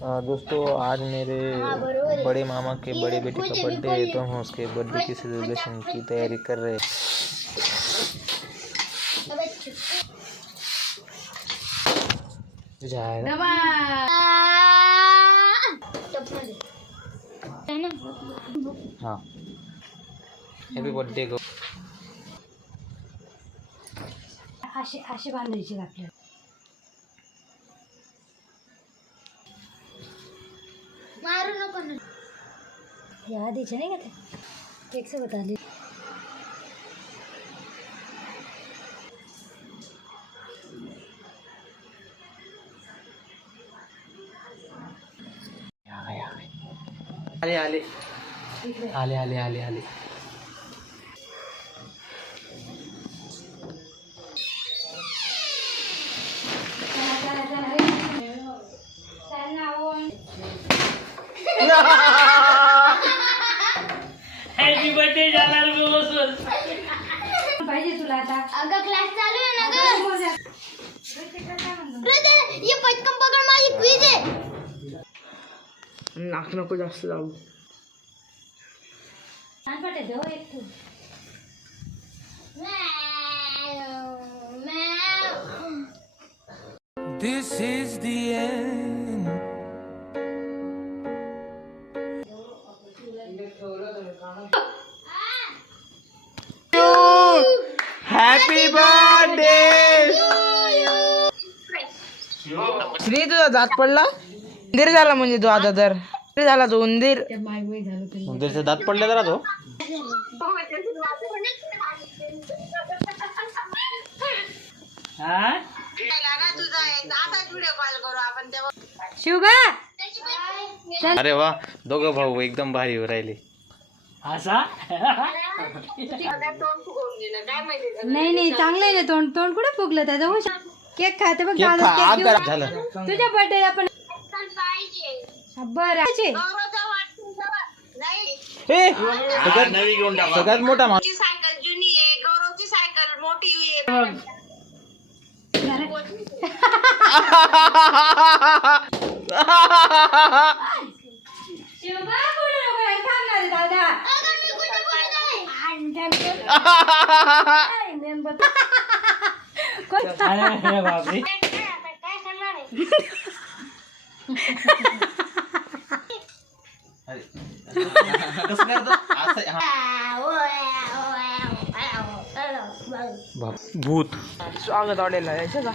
दोस्तों आज मेरे बड़े मामा के बड़े बेटे का बर्थडे है, तो हम उसके बर्थडे की सेलिब्रेशन की तैयारी कर रहे हैं। हाँ, हैप्पी बर्थडे को अशी बांधायची आपल्याला. मारू नको ना. या आधीचे नाही का ते केक सोबत आली. आले आले आले आले आले आले. हॅपी बर्थडे जाणार बसून पाहिजे तुला आता. अगं क्लास चालू आहे ना गं. ये पटकन पकड, माझी क्विज आहे. नाक नको जास्त जाऊ. छान पाठे देऊ एक तू. This is the end. Happy birthday. Shri तुझा दात पडला. उंदीर झाला म्हणजे तो आता तर झाला तो उंदीर. उंदीरचा दात पडलेला राहतो. शिवगा. अरे वा, दोघं भाऊ एकदम भारी राहिले. असा नाही नाही चांगलं आहे ना. तोंड तोंड कुठे फुगलं त्याचं. केक खाते बघ. केक खा, आग गरम झालं. तुझ्या बर्थडे आपण बरं. सगळ्यात मोठा माणूस. सायकल जुनी आहे, गौरवची सायकल मोठी आहे. दादा बापरे. भूत स्वागत ऑर्डरला यायचं का.